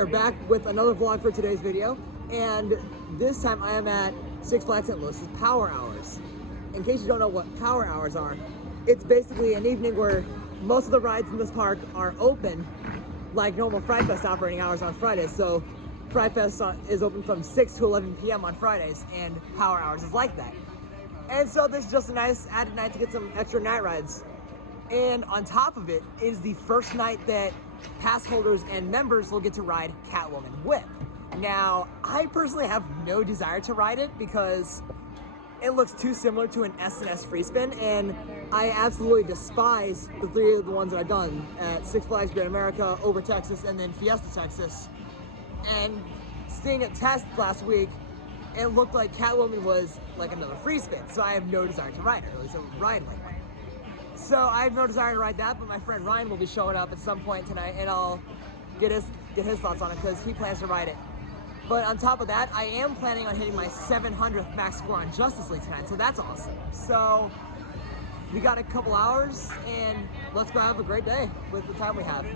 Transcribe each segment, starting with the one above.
are back with another vlog for today's video, and this time I am at Six Flags St. Louis's Power Hours. In case you don't know what Power Hours are, it's basically an evening where most of the rides in this park are open, like normal Fright Fest operating hours on Fridays. So Fright Fest is open from 6 to 11 p.m. on Fridays, and Power Hours is like that. And so this is just a nice added night to get some extra night rides. And on top of it is the first night that pass holders and members will get to ride Catwoman Whip. Now, I personally have no desire to ride it because it looks too similar to an S&S free spin, and I absolutely despise the three of the ones that I've done at Six Flags Great America, Over Texas, and then Fiesta Texas. And seeing it test last week, it looked like Catwoman was like another free spin, so I have no desire to ride it, or at least I would ride like one. So I have no desire to ride that, but my friend Ryan will be showing up at some point tonight, and I'll get his thoughts on it because he plans to ride it. But on top of that, I am planning on hitting my 700th max score on Justice League tonight, so that's awesome. So we got a couple hours, and let's go have a great day with the time we have.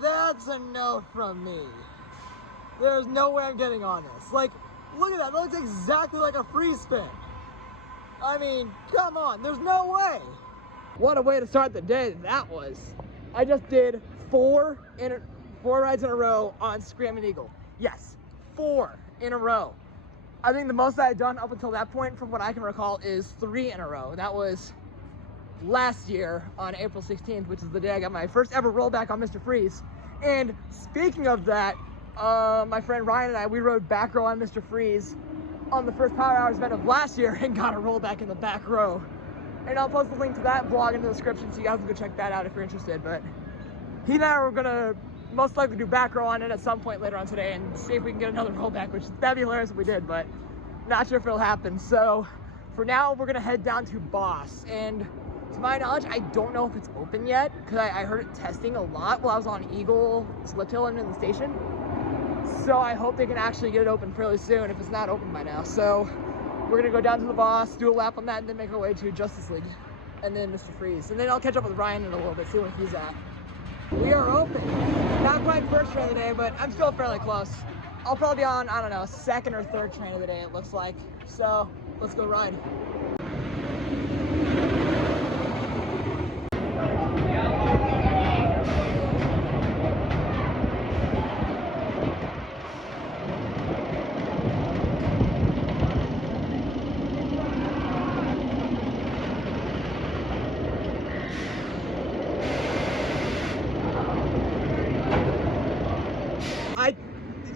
That's a no from me. There's no way I'm getting on this. Like, look at that. That looks exactly like a free spin. I mean, come on. There's no way. What a way to start the day that was. I just did four rides in a row on Screamin Eagle. Yes, 4 in a row. I think the most I had done up until that point, from what I can recall, is 3 in a row. That was last year on April 16th, which is the day I got my first ever rollback on Mr. Freeze. And speaking of that, my friend Ryan and I, we rode back row on Mr. Freeze on the first Power Hours event of last year and got a rollback in the back row. And I'll post the link to that vlog in the description so you guys can go check that out if you're interested. But he and I are gonna most likely do back row on it at some point later on today and see if we can get another rollback, which that'd be hilarious if we did, but not sure if it'll happen. So for now, we're gonna head down to Boss. And to my knowledge, I don't know if it's open yet because I heard it testing a lot while I was on Eagle, Slip Hill, and in the station. So I hope they can actually get it open fairly soon if it's not open by now. So we're gonna go down to the Boss, do a lap on that, and then make our way to Justice League, and then Mr. Freeze. And then I'll catch up with Ryan in a little bit, see where he's at. We are open. Not quite first train of the day, but I'm still fairly close. I'll probably be on, I don't know, second or third train of the day, it looks like. So let's go ride.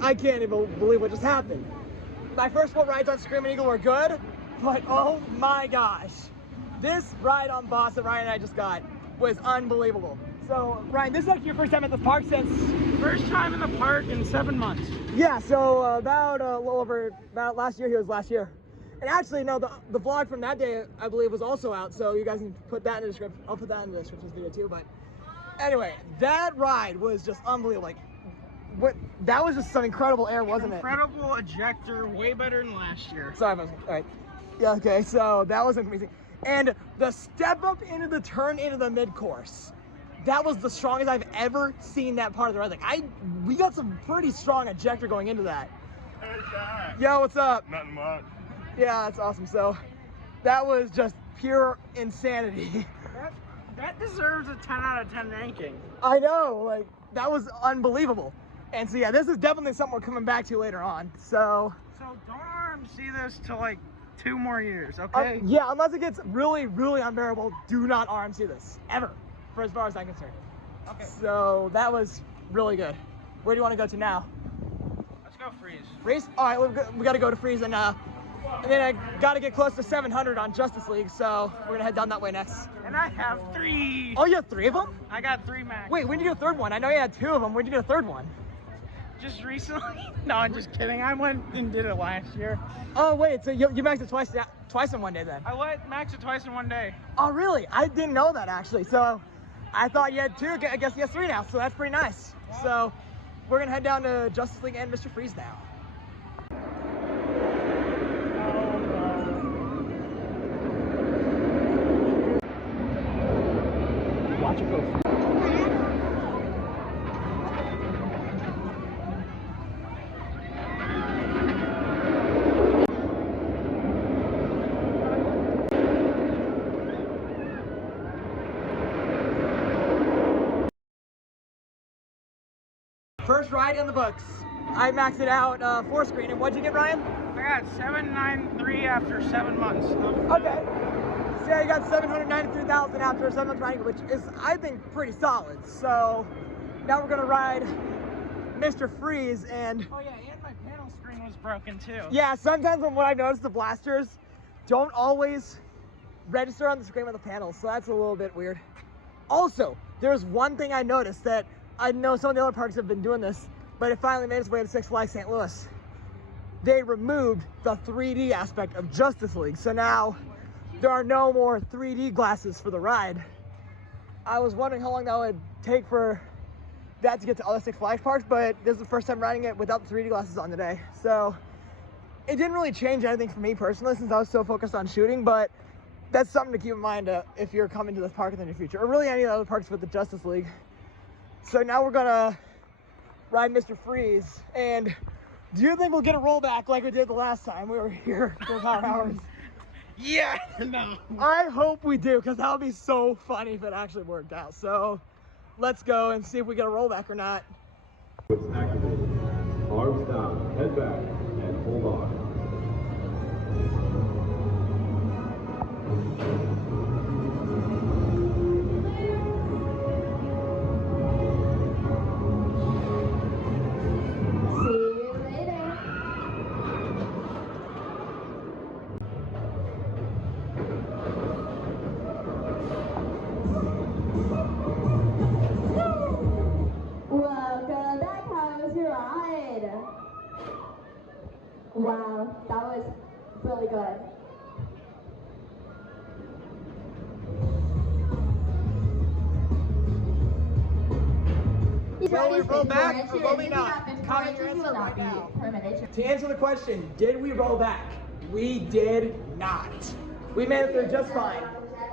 I can't even believe what just happened. My first 4 rides on Screamin Eagle were good, but oh my gosh. This ride on Boss that Ryan and I just got was unbelievable. So Ryan, this is actually your first time at the park since? First time in the park in 7 months. Yeah, so about a little over, about last year, he was last year. And actually, no, the vlog from that day, I believe, was also out, so you guys can put that in the description. I'll put that in the description of this video too, but anyway, that ride was just unbelievable. Like, that was just some incredible air, wasn't it? Incredible ejector, way better than last year. Sorry, all right. Yeah, okay, so that was amazing. And the step up into the turn into the mid-course, that was the strongest I've ever seen that part of the ride. Like, we got some pretty strong ejector going into that. Hey, Shaq. Yo, what's up? Nothing much. Yeah, that's awesome. So that was just pure insanity. That deserves a 10 out of 10 ranking. I know, like, that was unbelievable. And so yeah, this is definitely something we're coming back to later on. So don't RMC this till like 2 more years, okay? Yeah, unless it gets really, really unbearable, do not RMC this, ever, for as far as I'm concerned. Okay. So that was really good. Where do you want to go to now? Let's go Freeze. Freeze? All right, we got to go to Freeze, and then I got to get close to 700 on Justice League, so we're going to head down that way next. And I have 3. Oh, you have 3 of them? I got 3 max. Wait, when did you get a third one? I know you had 2 of them. When did you get a third one? just recently. No, I'm just kidding. I went and did it last year. Oh wait, so you maxed it twice in one day then? I let max it twice in one day. Oh really? I didn't know that actually. So I thought you had 2. I guess you have 3 now. So that's pretty nice. Yeah. So we're gonna head down to Justice League and Mr. Freeze now. Watch it go. First ride in the books. I maxed it out 4 screen. And what'd you get, Ryan? I got 793 after 7 months. Okay. So yeah, you got 793,000 after 7 months riding, which is, I think, pretty solid. So now we're gonna ride Mr. Freeze and... Oh yeah, and my panel screen was broken too. Yeah, sometimes when what I've noticed, the blasters don't always register on the screen with the panels, so that's a little bit weird. Also, there's one thing I noticed that I know some of the other parks have been doing this, but it finally made its way to Six Flags St. Louis. They removed the 3D aspect of Justice League, so now there are no more 3D glasses for the ride. I was wondering how long that would take for that to get to other Six Flags parks, but this is the first time riding it without the 3D glasses on today. So it didn't really change anything for me personally since I was so focused on shooting, but that's something to keep in mind if you're coming to this park in the near future, or really any of the other parks with the Justice League. So now we're gonna ride Mr. Freeze, and do you think we'll get a rollback like we did the last time we were here for Power Hours? Yeah, no. I hope we do, because that would be so funny if it actually worked out. So let's go and see if we get a rollback or not. It's activated. Arms down, head back, and hold on. Wow, that was really good. Will we roll back or will we not? Comment your answer right now. To answer the question, did we roll back? We did not. We made it through just fine.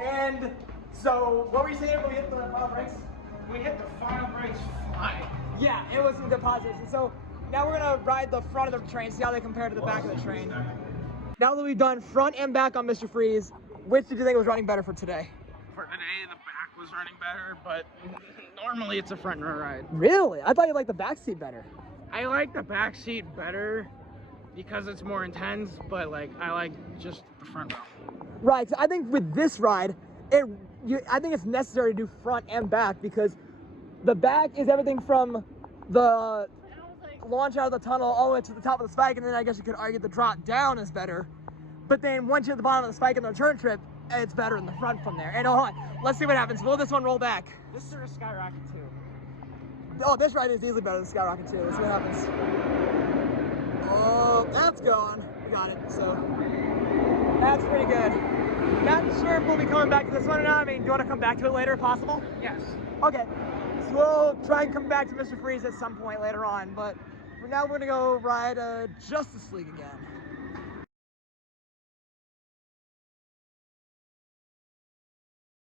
And so, what were you saying when we hit the final brakes? We hit the final brakes flying. Yeah, it was some good positives. And so, now we're gonna ride the front of the train, see how they compare to the back of the train. Now that we've done front and back on Mr. Freeze, which did you think was running better for today? For today, the back was running better, but normally it's a front row ride. Really? I thought you liked the back seat better. I like the back seat better because it's more intense, but like I like just the front row. Right, so I think with this ride, I think it's necessary to do front and back because the back is everything from the launch out of the tunnel all the way to the top of the spike, and then I guess you could argue the drop down is better. But then once you're at the bottom of the spike in the return trip, it's better in the front from there. And hold on, let's see what happens. Will this one roll back? This is a Skyrocket too. Oh, this ride is easily better than Skyrocket too. Let's see what happens. Oh, that's going. We got it. So that's pretty good. Not sure if we'll be coming back to this one or not. I mean, do you want to come back to it later if possible? Yes. Okay. So we'll try and come back to Mr. Freeze at some point later on, but for now we're gonna go ride Justice League again.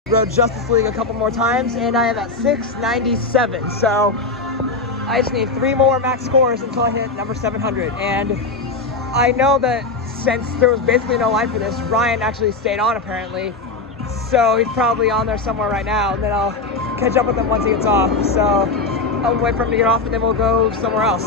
Rode Justice League a couple more times, and I am at 697. So I just need 3 more max scores until I hit number 700. And I know that since there was basically no line for this, Ryan actually stayed on apparently. So he's probably on there somewhere right now, and then I'll catch up with him once he gets off. So I'll wait for him to get off, and then we'll go somewhere else.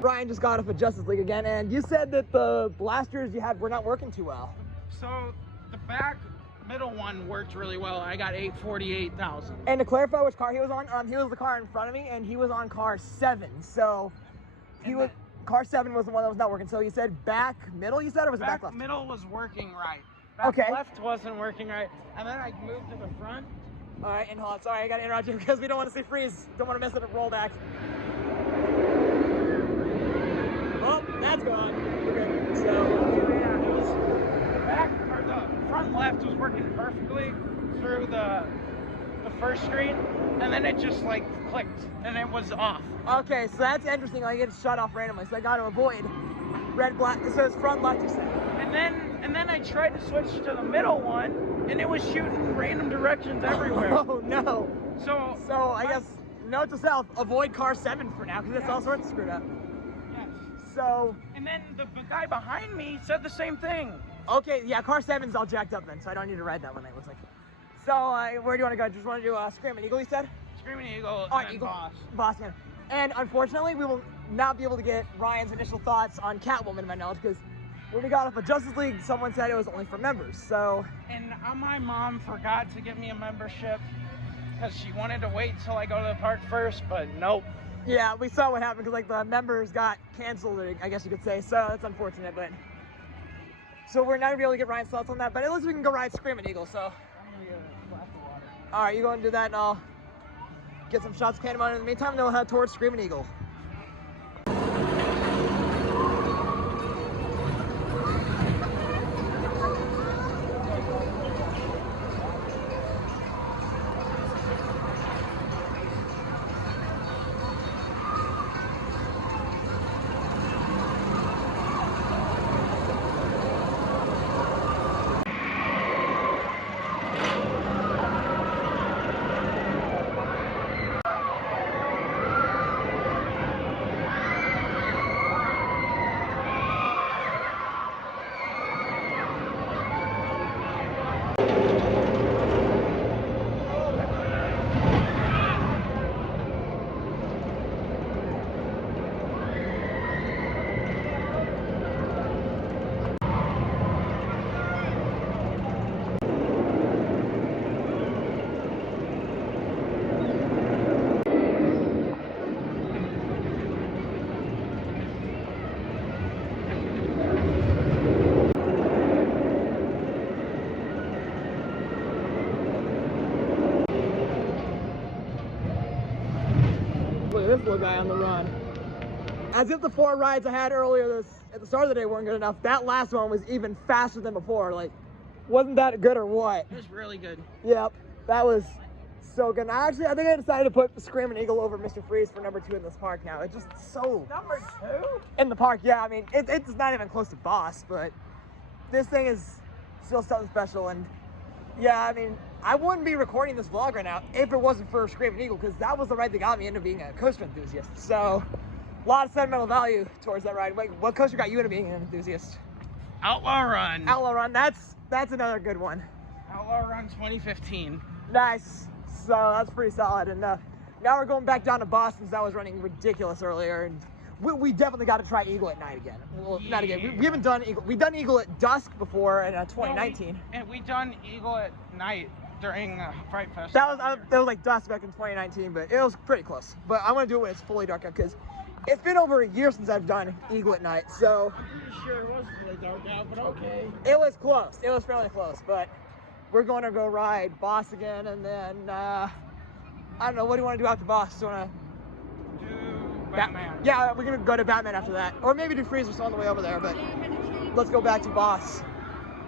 Ryan just got off at Justice League again, and you said that the blasters you had were not working too well. So the back middle one worked really well. I got 848,000. And to clarify which car he was on the car in front of me, and he was on car 7. So he was car 7 was the one that was not working. So you said back middle, you said, or was it back left? Middle was working right. Back Okay. left wasn't working right. And then I moved to the front. All right, and hold on. Sorry, I got to interrupt you because we don't want to see freeze. Don't want to miss it at rollback. Oh, that's gone. We're good. So, yeah, it was the front left was working perfectly through the first screen, and then it just like clicked and it was off. okay, so that's interesting. Like, it's shut off randomly. So I got to avoid red, black. So it's front left, you said. And then I tried to switch to the middle one, and it was shooting random directions everywhere. Oh no. So I guess note to self: avoid car 7 for now because it's all sorts of screwed up. Yes. So. And then the guy behind me said the same thing. Okay, yeah, car 7's all jacked up then, so I don't need to ride that one. It looks like. So where do you want to go? Just want to do Screamin' Eagle, you said? Screamin' Eagle All right, and Eagle. Boss. Yeah. And unfortunately, we will not be able to get Ryan's initial thoughts on Catwoman, in my knowledge, because when we got off of Justice League, someone said it was only for members. So. And my mom forgot to give me a membership because she wanted to wait till I go to the park first, but nope. Yeah, we saw what happened because like the members got canceled, I guess you could say. So that's unfortunate, but. So we're not gonna be able to get Ryan's thoughts on that, but at least we can go ride Screamin' Eagle. So. I'm gonna get a glass of water. All right, you go and do that, and I'll get some shots of Pandemonium. In the meantime, then we'll head towards Screamin' Eagle. Look at this little guy on the run. As if the 4 rides I had earlier at the start of the day weren't good enough, that last one was even faster than before. Like, wasn't that good or what? It was really good. Yep, that was so good. And I think I decided to put the Screamin' Eagle over Mr. Freeze for number 2 in this park now. It's just so... Number 2? In the park, yeah. I mean, it's not even close to Boss, but this thing is still something special. And yeah, I mean, I wouldn't be recording this vlog right now if it wasn't for Screamin' Eagle, because that was the ride that got me into being a coaster enthusiast. So, a lot of sentimental value towards that ride. Like, what coaster got you into being an enthusiast? Outlaw Run. Outlaw Run. That's another good one. Outlaw Run 2015. Nice. So that's pretty solid. And now we're going back down to Boston because that was running ridiculous earlier. And we definitely got to try Eagle at night again. Well, not again. We haven't done Eagle. We've done Eagle at dusk before in 2019. And we done Eagle at night during Fright Fest. That was like dusk back in 2019, but it was pretty close. But I want to do it when it's fully dark out because it's been over a year since I've done Eagle at night. So I'm pretty sure it was really dark out, but okay. it was close. It was fairly close, but we're going to go ride Boss again, and then I don't know. What do you want to do after Boss? Do you want to Do Batman. Yeah, we're gonna go to Batman after that, or maybe do Freeze or so on the way over there. But let's go back to Boss.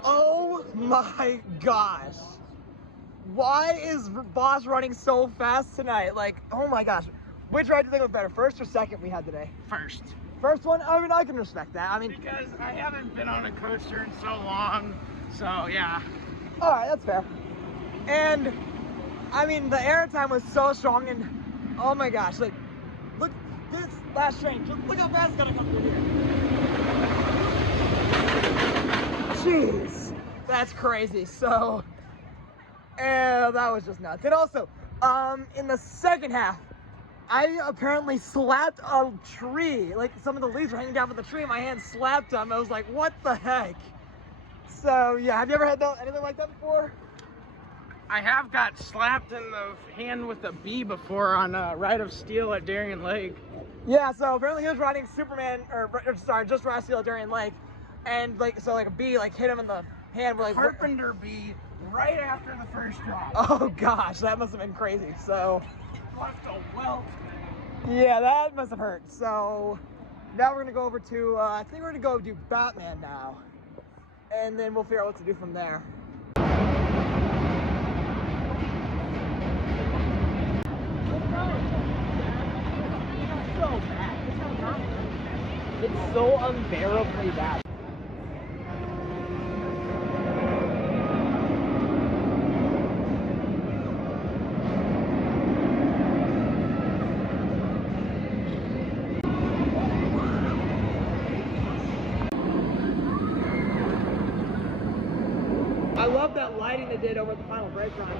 Oh my gosh! Why is Boss running so fast tonight? Like, oh my gosh! Which ride do you think was better, first or second we had today? First. First one? I mean, I can respect that. I mean, Because I haven't been on a coaster in so long, so yeah. all right, that's fair. And I mean, the airtime was so strong, and oh my gosh, like, look, this last train, just look how fast it's gonna come through here. Jeez, that's crazy. So, that was just nuts. And also, in the second half, I apparently slapped a tree. Like, some of the leaves were hanging down from the tree, and my hand slapped them. I was like, what the heck? So, yeah, have you ever had anything like that before? I have got slapped in the hand with a bee before on a ride of steel at Darien Lake. Yeah, so apparently he was riding Superman, just Ride of Steel at Darien Lake, and like a bee like hit him in the hand. We're like, Carpenter bee right after the first drop. oh gosh, that must have been crazy. So Left a welt. yeah, that must have hurt. So now we're gonna go over to I think we're gonna go do Batman now, and then we'll figure out what to do from there. It's so unbearably bad. I love that lighting they did over at the final brake run.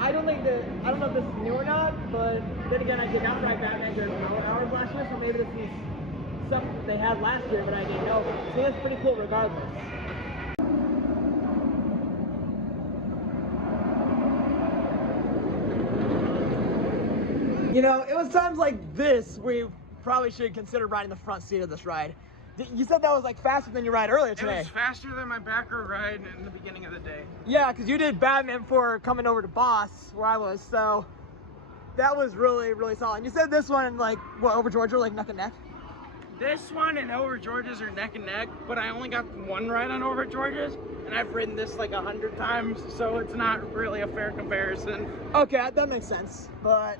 I don't know if this is new or not, but then again, I did not ride Batman during remote hours last year, so maybe this is something that they had last year, but I didn't know. So it's pretty cool regardless. You know, it was times like this we probably should consider riding the front seat of this ride. You said that was like faster than your ride earlier today. It was faster than my back row ride in the beginning of the day. Yeah, because you did Batman before coming over to Boss, where I was, so that was really, really solid. And you said this one, like, what, over Georgia, like neck and neck? This one and Over George's are neck and neck, but I only got one ride on Over George's, and I've ridden this like 100 times, so it's not really a fair comparison. Okay, that makes sense, but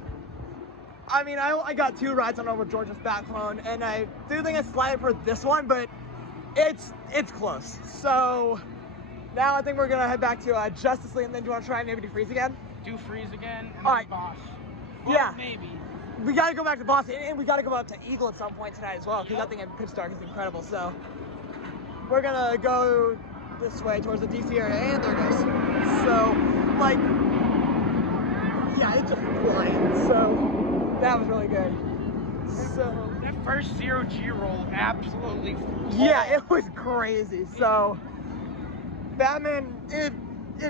I mean, I got 2 rides on Over George's backbone, and I do think it's slightly for this one, but it's close. So now I think we're gonna head back to Justice League, and then do you want to try maybe do Freeze again? Do Freeze again, and All then right. Bosch. Yeah. Maybe. We gotta go back to Boston, and we gotta go up to Eagle at some point tonight as well, because that thing at Pitch Dark is incredible. So we're gonna go this way towards the DC area, and there it goes. So, like, yeah, it just flying. So that was really good. So That first 0G roll absolutely yeah, it was crazy. So Batman, it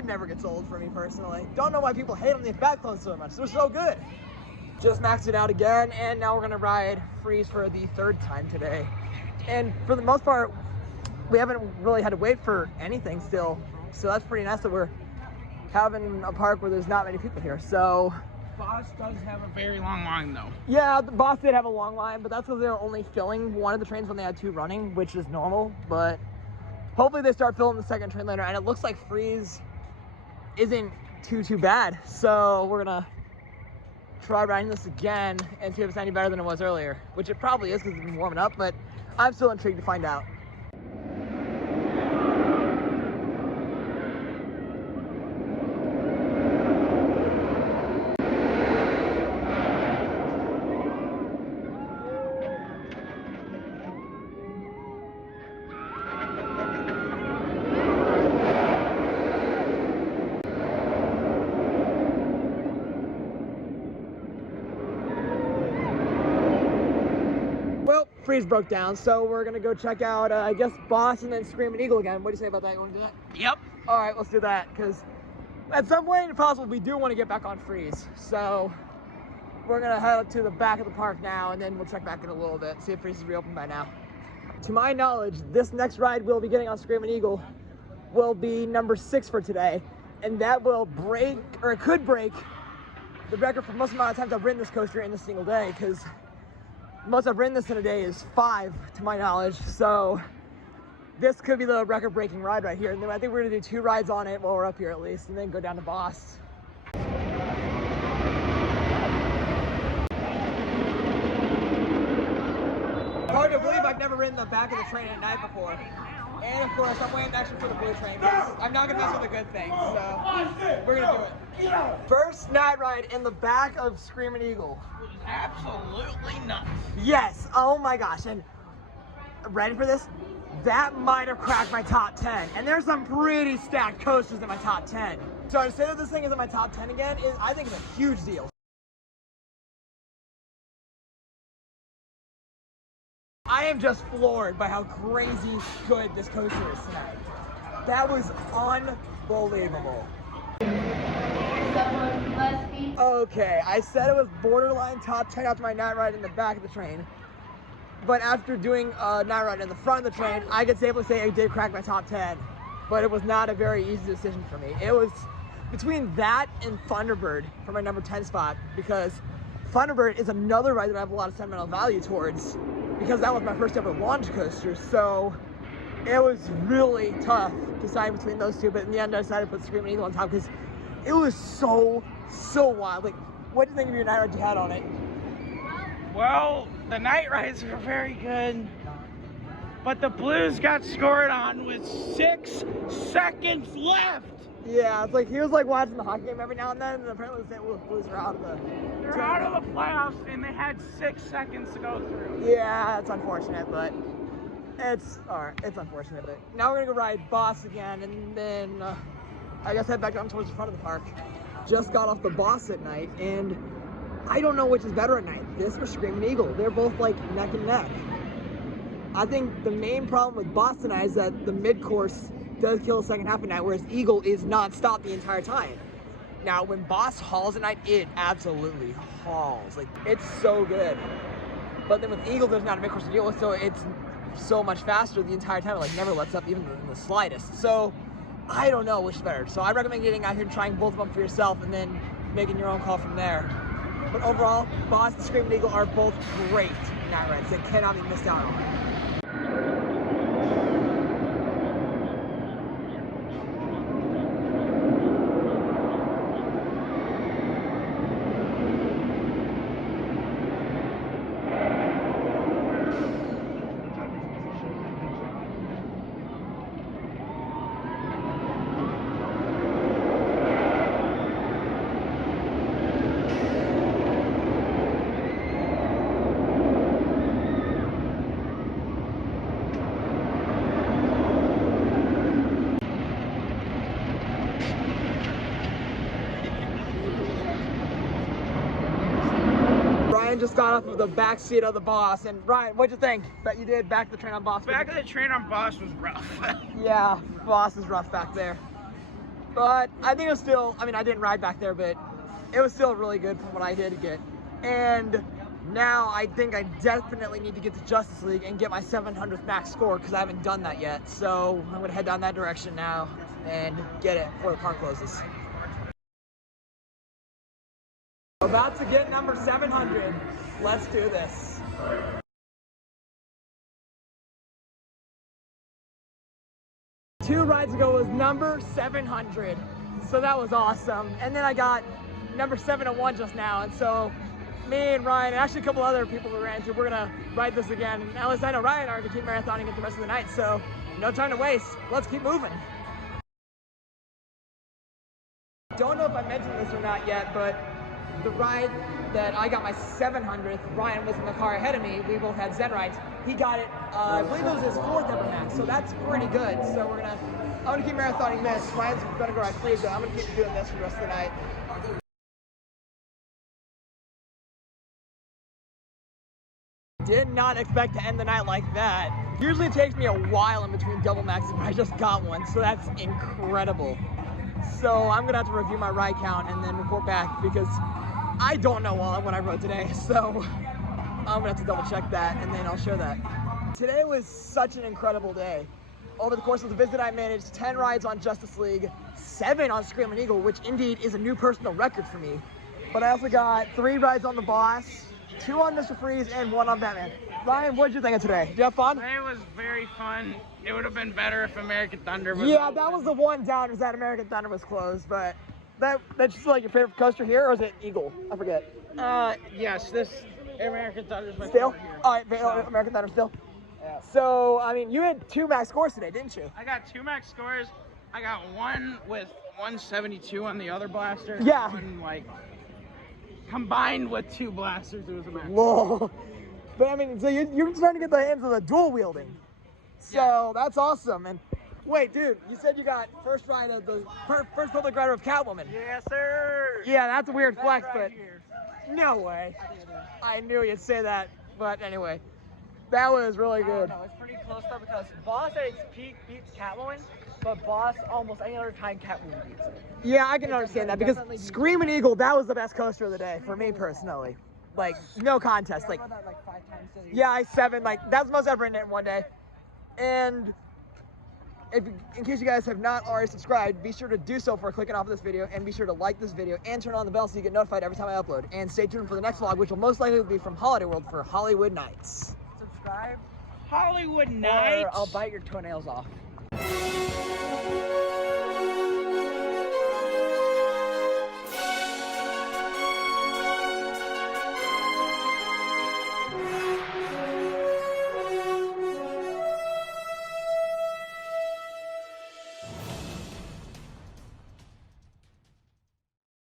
never gets old for me personally. Don't know why people hate on these Batclones so much. They're so good. Just maxed it out again, and now we're gonna ride Freeze for the 3rd time today. And for the most part, we haven't really had to wait for anything still. So that's pretty nice that we're having a park where there's not many people here. So Bosch does have a very long line though. yeah, the Boss did have a long line, but that's because they were only filling one of the trains when they had 2 running, which is normal. But hopefully they start filling the 2nd train later, and it looks like Freeze isn't too bad. So we're gonna try riding this again and see if it's any better than it was earlier, which it probably is because it's been warming up, but I'm still intrigued to find out. Well, Freeze broke down, so we're gonna go check out, I guess, Boss and then Screamin' Eagle again. What do you say about that? You wanna do that? Yep. All right, let's do that, because at some point, if possible, we do want to get back on Freeze. So we're gonna head up to the back of the park now, and then we'll check back in a little bit, see if Freeze is reopened by now. To my knowledge, this next ride we'll be getting on Screamin' Eagle will be number 6 for today, and that will break, or it could break, the record for most amount of times I've ridden this coaster in a single day, because most I've ridden this in a day is 5, to my knowledge. So this could be the record-breaking ride right here. And then I think we're gonna do 2 rides on it while we're up here at least, and then go down to Boss. Hard to believe I've never ridden the back of the train at night before. And of course, I'm waiting actually for the blue train, because I'm not gonna mess with the good things, so we're gonna do it. First night ride in the back of Screamin' Eagle. Absolutely nuts. Yes, oh my gosh, and ready for this? That might have cracked my top 10, and there's some pretty stacked coasters in my top 10. So to say that this thing is in my top 10 again, I think it's a huge deal. I am just floored by how crazy good this coaster is tonight. That was unbelievable. Someone must be. Okay, I said it was borderline top 10 after my night ride in the back of the train. But after doing a night ride in the front of the train, I could safely say I did crack my top 10. But it was not a very easy decision for me. It was between that and Thunderbird for my number 10 spot, because Thunderbird is another ride that I have a lot of sentimental value towards, because that was my first ever launch coaster. So it was really tough deciding between those two, but in the end I decided to put Screamin' Eagle on top because it was so wild. Like, what do you think of your night ride you had on it? Well, the night rides were very good, but the Blues got scored on with 6 seconds left. Yeah, it's like he was like watching the hockey game every now and then, and apparently the St. Louis Blues are out of the. They're out of the playoffs, and they had 6 seconds to go through. Yeah, it's unfortunate, but it's alright. It's unfortunate, but now we're gonna go ride Boss again, and then I guess head back down towards the front of the park. Just got off the Boss at night, and I don't know which is better at night, this or Screamin' Eagle. They're both like neck and neck. I think the main problem with Boss tonight is that the mid-course does kill the second half at night, whereas Eagle is non-stop the entire time. Now, when Boss hauls at night, it absolutely hauls. Like, it's so good. But then with Eagle, there's not a mid-course to deal with, so it's so much faster the entire time. It like never lets up even in the slightest. So I don't know which is better. So I recommend getting out here and trying both of them for yourself and then making your own call from there. But overall, Boss and Screamin' Eagle are both great night rides that cannot be missed out on. Ryan just got off of the back seat of the Boss, and Ryan, what'd you think that you did back the train on Boss? Back of the train on Boss was rough. Yeah, Boss is rough back there. But I think it was still, I mean, I didn't ride back there, but it was still really good from what I did get. And now I think I definitely need to get to Justice League and get my 700th max score, because I haven't done that yet. So I'm gonna head down that direction now and get it before the park closes. About to get number 700. Let's do this. Two rides ago was number 700. So that was awesome. And then I got number 701 just now. And so me and Ryan, and actually a couple other people we ran into, we're gonna ride this again. And at least I know Ryan and I are gonna keep marathoning it the rest of the night. So no time to waste. Let's keep moving. Don't know if I mentioned this or not yet, but the ride that I got my 700th, Ryan was in the car ahead of me. We both had Zen rides. He got it, I believe it was his 4th ever max, so that's pretty good. So I'm gonna keep marathoning this. Ryan's gonna go ride free, so I'm gonna keep doing this for the rest of the night. Did not expect to end the night like that. Usually it takes me a while in between double maxes, but I just got one, so that's incredible. So I'm gonna have to review my ride count and then report back, because I don't know what I rode today, so I'm gonna have to double check that and then I'll share that. Today was such an incredible day. Over the course of the visit, I managed 10 rides on Justice League, 7 on Screamin' Eagle, which indeed is a new personal record for me. But I also got 3 rides on the Boss, 2 on Mr. Freeze, and 1 on Batman. Ryan, what did you think of today? Did you have fun? It was very fun. It would have been better if American Thunder was Yeah, open. that was the one down, is that American Thunder was closed, but that's just like your favorite coaster here, or is it Eagle? I forget. Yes, this American Thunder's my Still? favorite here. Alright, So, American Thunder still? yeah. So, I mean, you had 2 max scores today, didn't you? I got 2 max scores. I got one with 172 on the other blaster. Yeah. One, like, combined with 2 blasters, it was a max. Whoa. But I mean, so you're starting to get the hands of the dual wielding. So that's awesome. And wait, dude, you said you got first ride of the first public rider of Catwoman. Yes, sir. Yeah, that's a weird flex, right but here. no way. I knew you'd say that, but anyway, that was really good. No, it's pretty close though, because Boss at its peak beats Catwoman, but Boss, almost any other time, Cat Moon beats it. Yeah, I can understand that because Screamin' Eagle, that was the best coaster of the day for me personally. Like, no contest. Like, I rode that like 5 times to the yeah, I-7, like, that's the most I've ridden it in one day. And in case you guys have not already subscribed, be sure to do so before clicking off of this video, and be sure to like this video and turn on the bell so you get notified every time I upload. And stay tuned for the next vlog, which will most likely be from Holiday World for Hollywood Nights. subscribe, Hollywood Nights. or I'll bite your toenails off.